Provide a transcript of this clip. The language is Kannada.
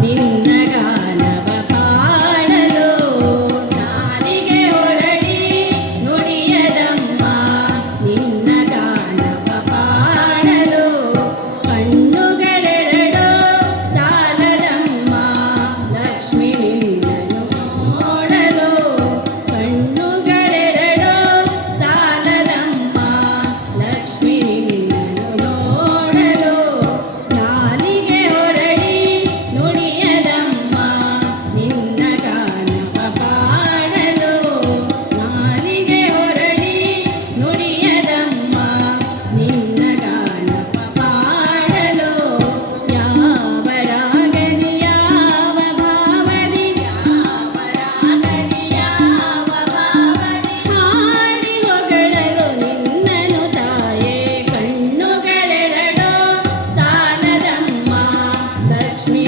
ನಿನ್ನ ಗಾನವ ಪಾಡಲು ನಾಲಿಗೆ ಹೊರಳಿ ನುಡಿಯದಮ್ಮ ನಿನ್ನ ಗಾನವ ಪಾಡಲು ಕಣ್ಣುಗಳೆರಡೋ ಸಾಲದಮ್ಮ ಲಕ್ಷ್ಮಿ ನಿನ್ನನು ನೋಡಲು ಕಣ್ಣುಗಳೆರಡೋ ಸಾಲದಮ್ಮ ಲಕ್ಷ್ಮಿ ನಿನ್ನನು ನೋಡಲು ನಾಲಿಗೆ ಹೊರಳಿ ನುಡಿಯದಮ್ಮ ನಿನ್ನ ಗಾನವ ಪಾಡಲು ನಾಲಿಗೆ ಹೊರಳಿ ನುಡಿಯದಮ್ಮ ನಿನ್ನ ಗಾನವ ಪಾಡಲು ಯಾವ ರಾಗದಿ ಯಾವ ಭಾವದಿ ಹಾಡಿ ಹೊಗಳಲು ನಿನ್ನನು ತಾಯೇ ಕಣ್ಣುಗಳೆರಡೋ ಸಾಲದಮ್ಮ ಲಕ್ಷ್ಮಿ